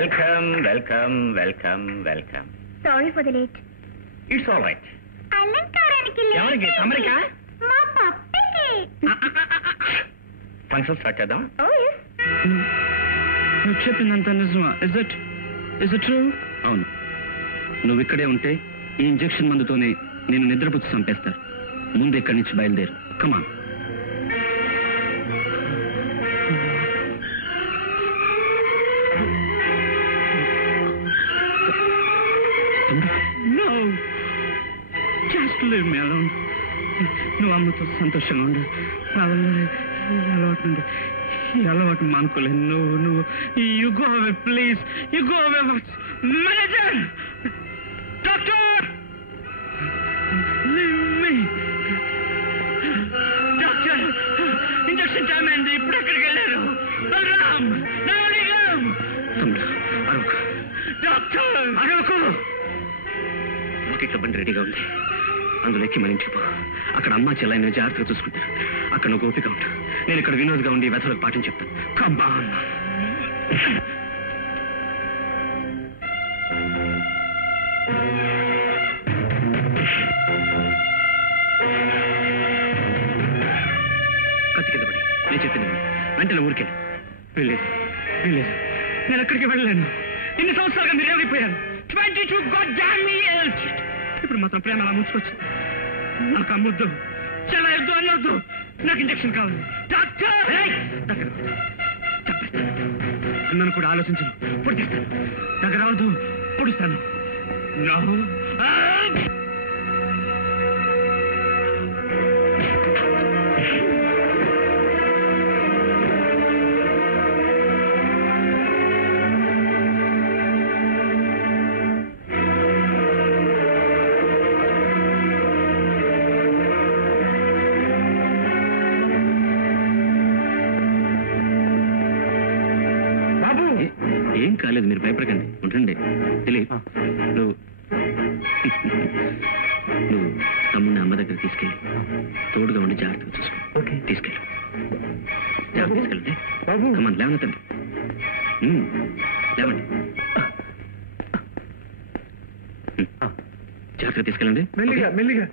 Welcome welcome welcome welcome. Sorry for the late. It's all right. అలంకారానికి ఎవరికి? తమరికా? మా పప్పికి. Function start చేద్దాం. నువ్వు చెప్పిందంతా నిజమా? Is it true? అవును. నువ్వు ఇక్కడే ఉంటే ఈ ఇంజెక్షన్ మందుతోనే నేను నిద్రపుచ్చి చంపేస్తారు. ముందు ఇక్కడి నుంచి బయలుదేరు. కమాన్. No. Just leave me alone. నువ్వు అమ్మతో సంతోషంగా ఉండు. అలవాటు మానుకోలేదు. నువ్వు you go away please. You go away. Manager, doctor, leave me. Doctor, injection time అయింది. ఇప్పుడు ఎక్కడికి వెళ్ళారు? బలరామ్, నవలింగం. తమ్ముడు అరవకు. డాక్టర్ అరవకు. మార్కెట్లో బండి రెడీగా ఉంది. అందులో ఎక్కి మన ఇంటికి పో. అక్కడ అమ్మ చెల్లైన జాగ్రత్తగా చూసుకుంటారు. అక్కడ నువ్వు ఓపిక ఉంటా. నేను ఇక్కడ వినోద్గా ఉండి వెతలకు పాఠం చెప్తాను. కమాన్. కత్తి కింద పడి నేను చెప్పింది వెంటనే ఊరికెళ్ళి. వెళ్ళలేదు వెళ్ళలేదు. నేను ఎక్కడికి వెళ్ళలేను. ఇన్ని సంవత్సరాలుగా మీరు ఏమైపోయారు? 22 goddamn years. ఇప్పుడు మాత్రం ప్రేమ అలా ముంచుకొచ్చు. నాకు అమ్మొద్దు, చెల్లయొద్దు, అన్నొద్దు. నాకు ఇంజక్షన్ కావాలి. డాక్టర్ అన్నను కూడా ఆలోచించను. పొడిస్తాను. దగ్గర అవద్దు. పొడుస్తాను. ఏం కాలేదు, మీరు భయపడకండి. ఉండండి. తెలియదు నువ్వు తమ్ముడిని అమ్మ దగ్గర తీసుకెళ్ళి తోడుగా ఉండి జాగ్రత్తగా చూసుకో. తీసుకెళ్ళు. జాగ్రత్త తీసుకెళ్ళండి. కమాన్, లేవన తండ్రి. లేవండి. జాగ్రత్తగా తీసుకెళ్ళండి. మెల్లిగా మెల్లిగా.